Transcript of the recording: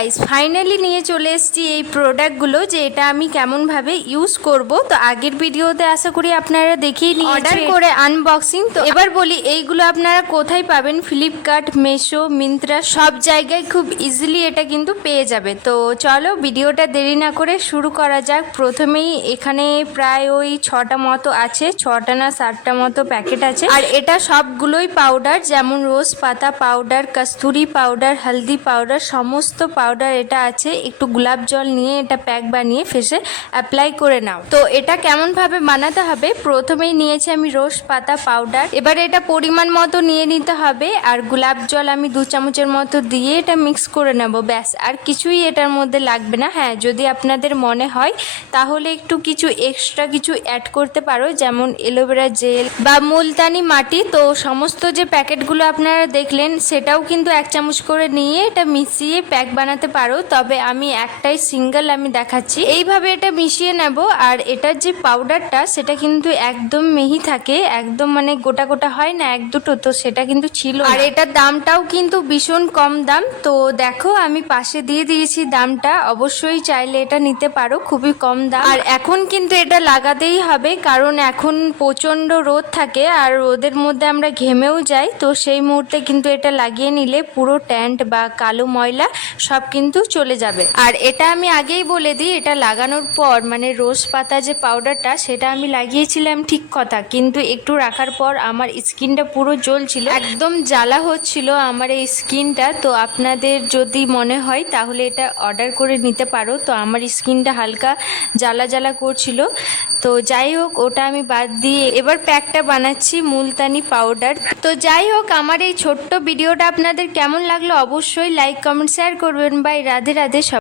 Guys, finally নিয়ে চলে এসেছি এই প্রোডাক্টগুলো যে এটা আমি কেমনভাবে ইউজ করব। তো আগের ভিডিওতে আশা করি আপনারা দেখেই নিয়ে অর্ডার করে আনবক্সিং। তো এবার বলি এইগুলো আপনারা কোথায় পাবেন। ফ্লিপকার্ট, মিশো, মিন্ত্রা সব জায়গায় খুব ইজিলি এটা কিন্তু পেয়ে যাবে। তো চলো ভিডিওটা দেরি না করে শুরু করা যাক। প্রথমেই এখানে প্রায় ওই 6টা মতো আছে, 6টা না 7টা মতো প্যাকেট আছে। আর এটা সবগুলোই পাউডার, যেমন রোজ পাতা পাউডার, কস্তুরি পাউডার, হলদি পাউডার, সমস্ত পাউডার এটা আছে। একটু গোলাপ জল নিয়ে এটা প্যাক বানিয়ে ফেসে অ্যাপ্লাই করে নাও। তো এটা কেমন ভাবে বানাতে হবে, প্রথমেই নিয়েছি আমি রোজ পাতা পাউডার। এবার এটা পরিমাণ মতো নিয়ে নিতে হবে। আর গোলাপ জল আমি 2 চামচের মতো দিয়ে এটা মিক্স করে নেব, ব্যাস। আর কিছুই এটার মধ্যে লাগবে না। হ্যাঁ, যদি আপনাদের মনে হয় তাহলে একটু কিছু এক্সট্রা কিছু অ্যাড করতে পারো, যেমন অ্যালোভেরা জেল বা মুলতানি মাটি। তো সমস্ত যে প্যাকেটগুলো আপনারা দেখলেন সেটাও কিন্তু 1 চামচ করে নিয়ে এটা মিশিয়ে প্যাক বানাতে পারো। তবে আমি একটাই সিঙ্গেল আমি দেখাচ্ছি। এইভাবে এটা মিশিয়ে নেব। আর এটার যে পাউডারটা সেটা কিন্তু একদম মিহি থাকে, একদম মানে গোটা গোটা হয় না 1-2টো, তো সেটা কিন্তু ছিল। আর এটার দামটাও কিন্তু ভীষণ কম দাম। তো দেখো আমি পাশে দিয়ে দিয়েছি দামটা, অবশ্যই চাইলে এটা নিতে পারো, খুবই কম দাম। আর এখন কিন্তু এটা লাগাতেই হবে, কারণ এখন প্রচণ্ড রোদ থাকে আর রোদের মধ্যে আমরা ঘেমেও যাই। তো সেই মুহূর্তে কিন্তু এটা লাগিয়ে নিলে পুরো ট্যান্ট বা কালো ময়লা সব কিন্তু চলে যাবে। আর এটা আমি আগেই বলে দিই, এটা লাগানোর পর মানে রোজ পাতা যে পাউডারটা সেটা আমি লাগিয়েছিলাম ঠিক কথা, কিন্তু একটু রাখার পর আমার স্কিনটা পুরো জ্বলছিল, একদম জ্বালা হচ্ছিল আমার এই স্কিনটা। তো আপনাদের যদি মনে হয় তাহলে এটা অর্ডার করে নিতে পারো। তো আমার স্কিনটা হালকা জ্বালা জ্বালা করছিল। তো যাই হোক, ওটা আমি বাদ দিয়ে এবার প্যাকটা বানাচ্ছি মুলতানি পাউডার। তো যাই হোক, আমার এই ছোট্ট ভিডিওটা আপনাদের কেমন লাগলো অবশ্যই লাইক কমেন্ট শেয়ার করবেন। বাই, রাধে রাধে সব।